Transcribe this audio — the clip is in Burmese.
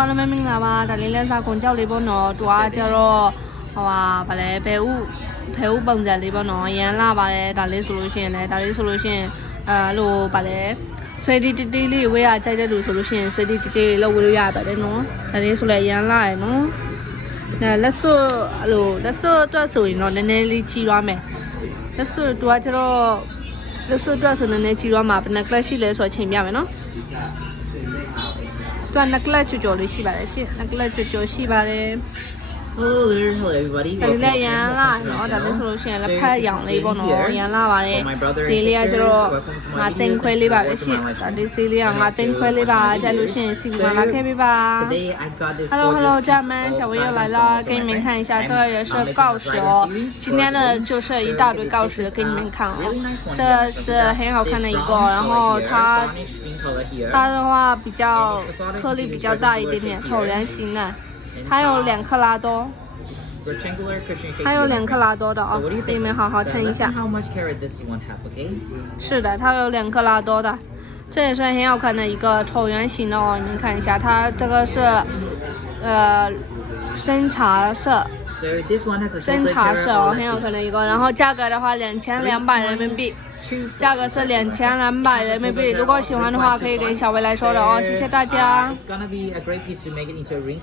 အားလုံးပဲမင်္ဂလာပါဒါလေးလဲစာကုန်ကြောက်လေးပေါ့နော်တွားကြတော့ဟိုဟာဗလဲဘဲဥပုံစံလေးပေါ့နော်ရမ်းလာပါတယ်ဒါလေးဆိုလို့ရှိရင်လည်းလို့ဗလဲဆွေဒီတီတီလေးဝေးရကြိုက်တဲ့လူဆိုလို့ရှိရင်ဆွေဒီတီတီလေးလောက်ဝေးလို့ရပါတယ်နော်ဒါလေးဆိုလည်းရမ်းလာရယ်နော်လက်စွပ်အတွက်ဆိုရင်တော့နည်းနည်းလေးကြီးသွားမယ်လက်စွပ်တွားကြတော့လက်စွပ်အတွက်ဆိုနည်းနည်းကြီးသွားမှာဘယ်နှကလပ်ရှိလဲဆိုတော့ချိန်ပြမယ်နော်တွားနကလပ်ကြော်လေးရှိပါတယ်ရှင်နကလပ်ကြော်ရှိပါတယ် Hello everybody. ဒါလေးရန်လာနော်ဒါလေးဆိုလို့ရှိရင်လက်ဖက်ရောင်လေးပေါ့နော်ရန်လာပါတယ်ဈေးလေးကကျတော့ငါတင်ခွဲလေးပါပဲရှင်ဒါလေးဈေးလေးကငါတင်ခွဲလေးပါကြလို့ရှိရင်စီမလာခဲ့ပြီပါ Today I got this. Hello，家们，小薇又来了，给你们看一下，这个也是锆石哦。今天的就是一大堆锆石给你们看哦，这是很好看的一个，然后它的话比较颗粒比较大一点点，椭圆形的，还有2克拉多。还有2克拉多的哦，给你们好好称一下。 How much carat this you want have, okay? 是的，它有2克拉多的，这也是很好看的一个椭圆形的哦，你们看一下，它这个是深茶色。 So this one has a 深 chocolate 茶 carat 色哦，很好看的一个，然后价格的话2200人民币，价格是2200人民币。如果喜欢的话，可以跟小薇来说的哦，谢谢大家。 It's gonna be a great piece to make it into a ring